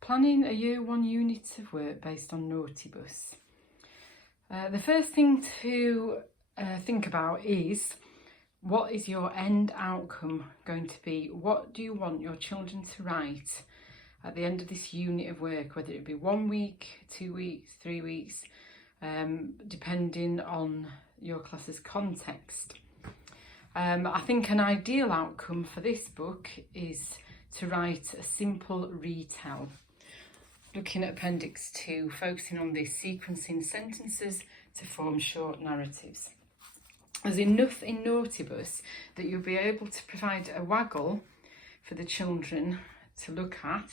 Planning a Year 1 unit of work based on Naughtibus. The first thing to think about is, what is your end outcome going to be? What do you want your children to write at the end of this unit of work, whether it be 1 week, 2 weeks, 3 weeks, depending on your class's context. I think an ideal outcome for this book is to write a simple retell. Looking at Appendix 2, focusing on this, sequencing sentences to form short narratives. There's enough in Naughtibus that you'll be able to provide a waggle for the children to look at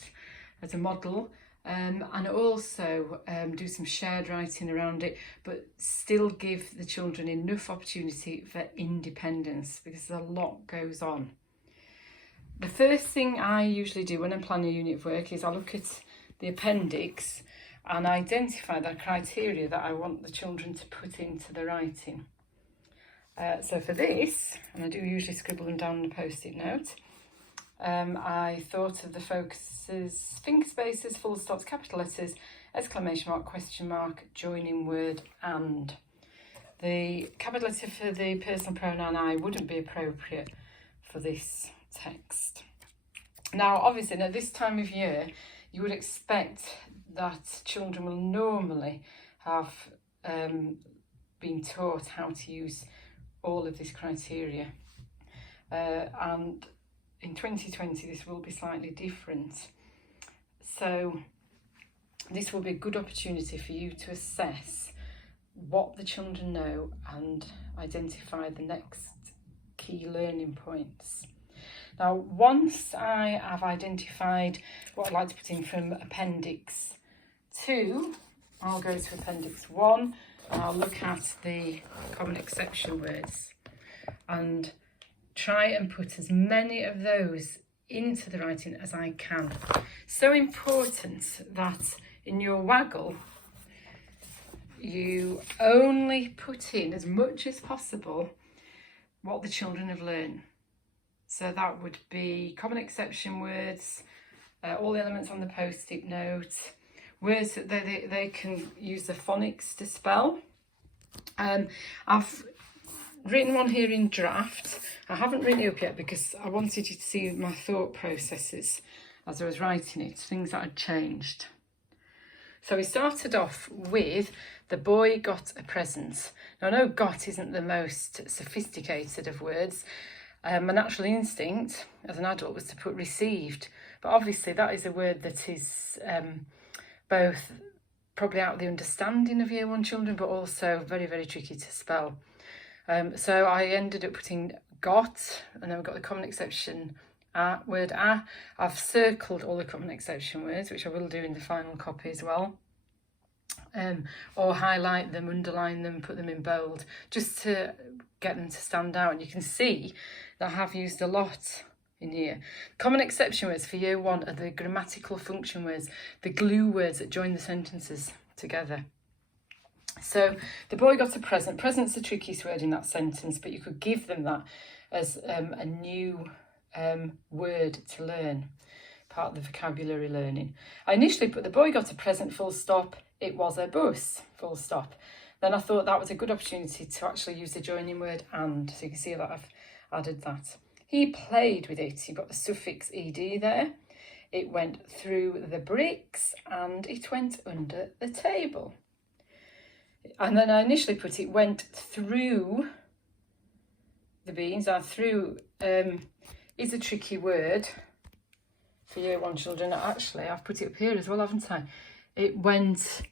as a model, and also do some shared writing around it, but still give the children enough opportunity for independence, because a lot goes on. The first thing I usually do when I'm planning a unit of work is I look at the appendix and identify the criteria that I want the children to put into the writing. So for this, and I do usually scribble them down on a post-it note, I thought of the focuses, finger spaces, full stops, capital letters, exclamation mark, question mark, joining word and. The capital letter for the personal pronoun I wouldn't be appropriate for this text. Now, obviously, at this time of year, you would expect that children will normally have been taught how to use all of this criteria. And in 2020, this will be slightly different. So this will be a good opportunity for you to assess what the children know and identify the next key learning points. Now, once I have identified what I'd like to put in from Appendix 2, I'll go to Appendix 1 and I'll look at the common exception words and try and put as many of those into the writing as I can. So important that in your waggle, you only put in as much as possible what the children have learned. So that would be common exception words, all the elements on the post-it note, words that they can use the phonics to spell. I've written one here in draft. I haven't written it up yet because I wanted you to see my thought processes as I was writing it, things that had changed. So we started off with the boy got a present. Now I know got isn't the most sophisticated of words. My natural instinct as an adult was to put received, but obviously that is a word that is both probably out of the understanding of Year 1 children, but also very, very tricky to spell. So I ended up putting got, and then we've got the common exception word a. I've circled all the common exception words, which I will do in the final copy as well. Or highlight them, underline them, put them in bold, just to get them to stand out. And you can see that I have used a lot in here. Common exception words for Year 1 are the grammatical function words, the glue words that join the sentences together. So the boy got a present. Present's the trickiest word in that sentence, but you could give them that as a new word to learn, part of the vocabulary learning. I initially put the boy got a present, full stop, it was a bus, full stop. Then I thought that was a good opportunity to actually use the joining word and, so you can see that I've added that. He played with it. You've got the suffix ed there. It went through the bricks and it went under the table. And then I initially put it went through the beans. Now through is a tricky word for Year 1 children. Actually, I've put it up here as well, haven't I? It went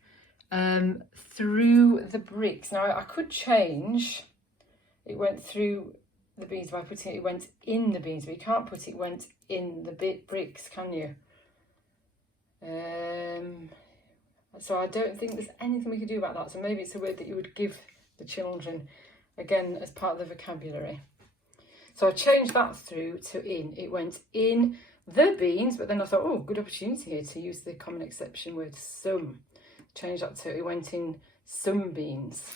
through the bricks. Now I could change it went through the beans by putting it went in the beans, but you can't put it went in the bricks, can you? So I don't think there's anything we could do about that. So maybe it's a word that you would give the children, again, as part of the vocabulary. So I changed that through to in. It went in the beans, but then I thought, oh, good opportunity here to use the common exception word some. Change that to it went in some beans.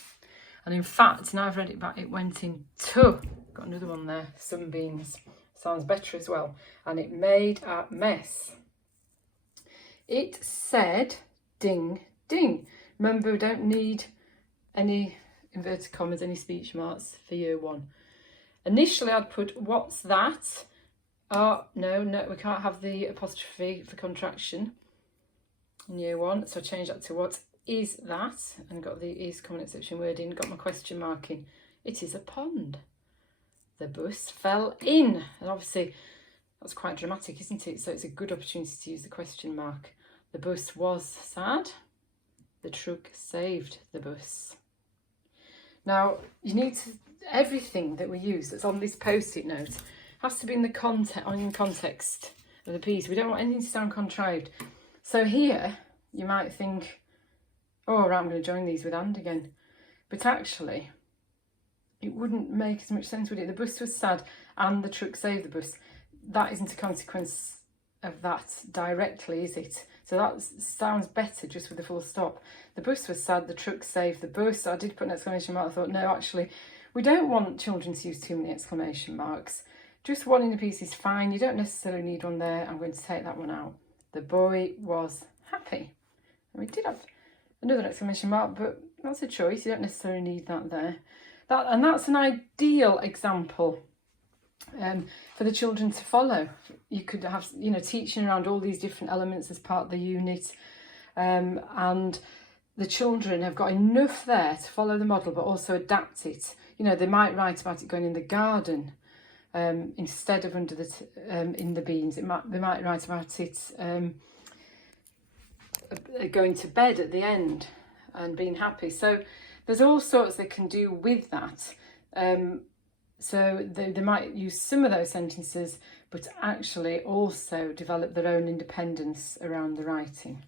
And in fact, now I've read it back, it went into, got another one there, some beans. Sounds better as well. And it made a mess. It said ding, ding. Remember, we don't need any inverted commas, any speech marks for year 1. Initially, I'd put, what's that? Oh, no, we can't have the apostrophe for contraction in year 1. So I changed that to what is that? And got the is common exception word in, got my question mark in. It is a pond. The bus fell in. And obviously, that's quite dramatic, isn't it? So it's a good opportunity to use the question mark. The bus was sad. The truck saved the bus. Now, you need to, everything that we use that's on this post-it note has to be in the context of the piece. We don't want anything to sound contrived. So here, you might think, oh, right, I'm going to join these with and again. But actually, it wouldn't make as much sense, would it? The bus was sad and the truck saved the bus. That isn't a consequence of that directly, is it? So that sounds better just with the full stop. The bus was sad, the truck saved the bus. I did put an exclamation mark. I thought, no, actually, we don't want children to use too many exclamation marks. Just one in the piece is fine. You don't necessarily need one there. I'm going to take that one out. The boy was happy. And we did have another exclamation mark, but that's a choice. You don't necessarily need that there. And that's an ideal example for the children to follow. You could have, teaching around all these different elements as part of the unit, and the children have got enough there to follow the model but also adapt it. They might write about it going in the garden instead of under the in the beans. They might write about it going to bed at the end and being happy. So there's all sorts they can do with that. So they might use some of those sentences, but actually also develop their own independence around the writing.